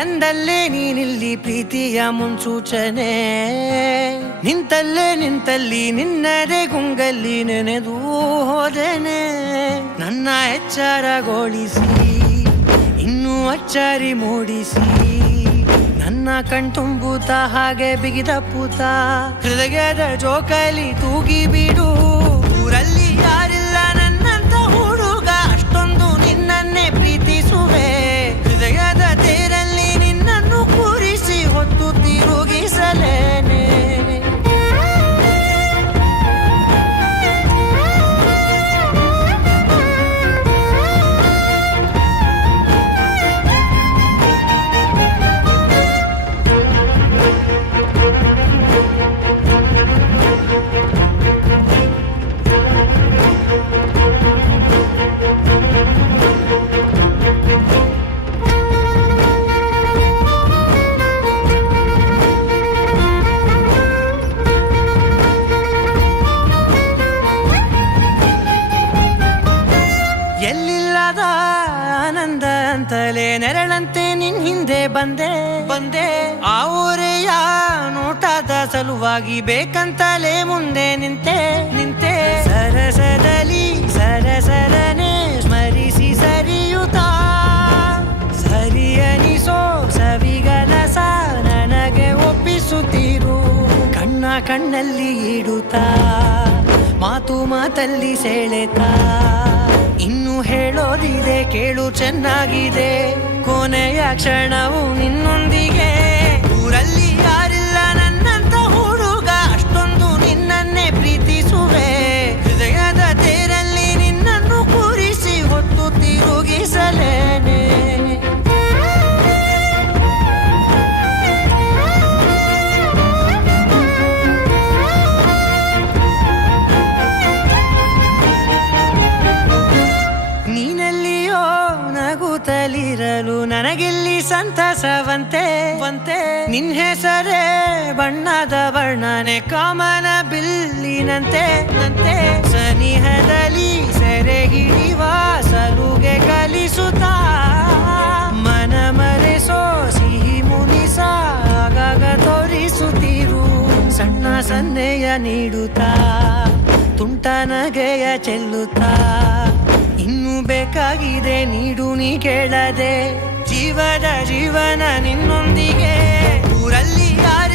ಕಂದಲ್ಲೇ ನೀನಿಲ್ಲಿ ಪ್ರೀತಿಯ ಮುನ್ಸೂಚನೆ, ನಿಂತಲ್ಲಿ ನಿನ್ನದೇ ಗುಂಗಲ್ಲಿ ನೆನೆದು ಹೋದೆನೆ. ನನ್ನ ಎಚ್ಚರಗೊಳಿಸಿ ಇನ್ನೂ ಅಚ್ಚರಿ ಮೂಡಿಸಿ, ನನ್ನ ಕಣ್ತುಂಬುತ್ತ ಹಾಗೆ ಬಿಗಿದ ಪೂತ, ಹೃದಯದ ಜೋಕಾಲಿ ತೂಗಿ ಬಿಡು. ಊರಲ್ಲಿ ಯಾರಿಲ್ಲ ನನ್ನಂತ ಹುಡುಗ, ಅಷ್ಟೊಂದು ನಿನ್ನನ್ನೇ ಪ್ರೀತಿಸುವೆ. ಹೃದಯದ ತೇರಲ್ಲಿ ನಿನ್ನನ್ನು ಕೂರಿಸಿ ಹೊತ್ತು ತಿರುಗಿಸಲೇನೆ. ಎಲ್ಲಿಲ್ಲದ ಆನಂದ ಅಂತಲೇ ನೆರಳಂತೆ ನಿನ್ ಹಿಂದೆ ಬಂದೆ. ಆ ಊರೆಯ ನೋಟದ ಸಲುವಾಗಿ ಬೇಕಂತಲೇ ಮುಂದೆ ನಿಂತೆ. ಸರಸದಲ್ಲಿ ಸರಸರನೆ ಸ್ಮರಿಸಿ ಸರಿಯುತ್ತಾ, ಸರಿಯನಿಸೋ ಸವಿಗನಸ ನನಗೆ ಒಪ್ಪಿಸುತ್ತೀರು. ಕಣ್ಣಲ್ಲಿ ಇಡುತ್ತಾ, ಮಾತಲ್ಲಿ ಸೆಳೆತಾ, ಇನ್ನು ಹೇಳೋದಿದೆ ಕೇಳು ಚೆನ್ನಾಗಿದೆ. ಕೊನೆಯ ಕ್ಷಣವು ನಿನ್ನೊಂದಿಗೆ. ಊರಲ್ಲಿ ಯಾರಿಲ್ಲ ನನ್ನಂತ ಹುಡುಗ, ಅಷ್ಟೊಂದು ನಿನ್ನನ್ನೇ ಪ್ರೀತಿಸುವೆ. ಹೃದಯದ ತೇರಲ್ಲಿ ನಿನ್ನನ್ನು ಕೂರಿಸಿ ಹೊತ್ತು ತಿರುಗಿಸಲೇನೆ. ನೀನೆಲ್ಲಿಯೋ ನಗುತ್ತಲಿರಲು ನನಗೆಲ್ಲಿ ಸಂತಸವಂತೆ. ನಿನ್ ಹೆಸರೇ ಬಣ್ಣದ ವರ್ಣನೆ ಕಾಮನ ಬಿಲ್ಲಿನಂತೆ. ಸನಿಹದಲ್ಲಿ ಸೆರೆ ಹಿಡಿಯುವ ಸಲುಗೆ ಕಲಿಸುತ್ತಾ, ಮನ ಮರೆಸೋ ಸಿಹಿ ಮುನಿಸ ಆಗಾಗ ತೋರಿಸುತ್ತೀರು. ಸಣ್ಣ ಸನ್ನೆಯ ನೀಡುತ್ತಾ, ತುಂಟ ನಗೆಯ ಚೆಲ್ಲುತ್ತಾ, ಇನ್ನು ಬೇಕಾಗಿದೆ ನೀಡು ನೀ ಕೇಳದೆ. ಜೀವನ ನಿನ್ನೊಂದಿಗೆ. ಊರಲ್ಲಿ ಯಾರು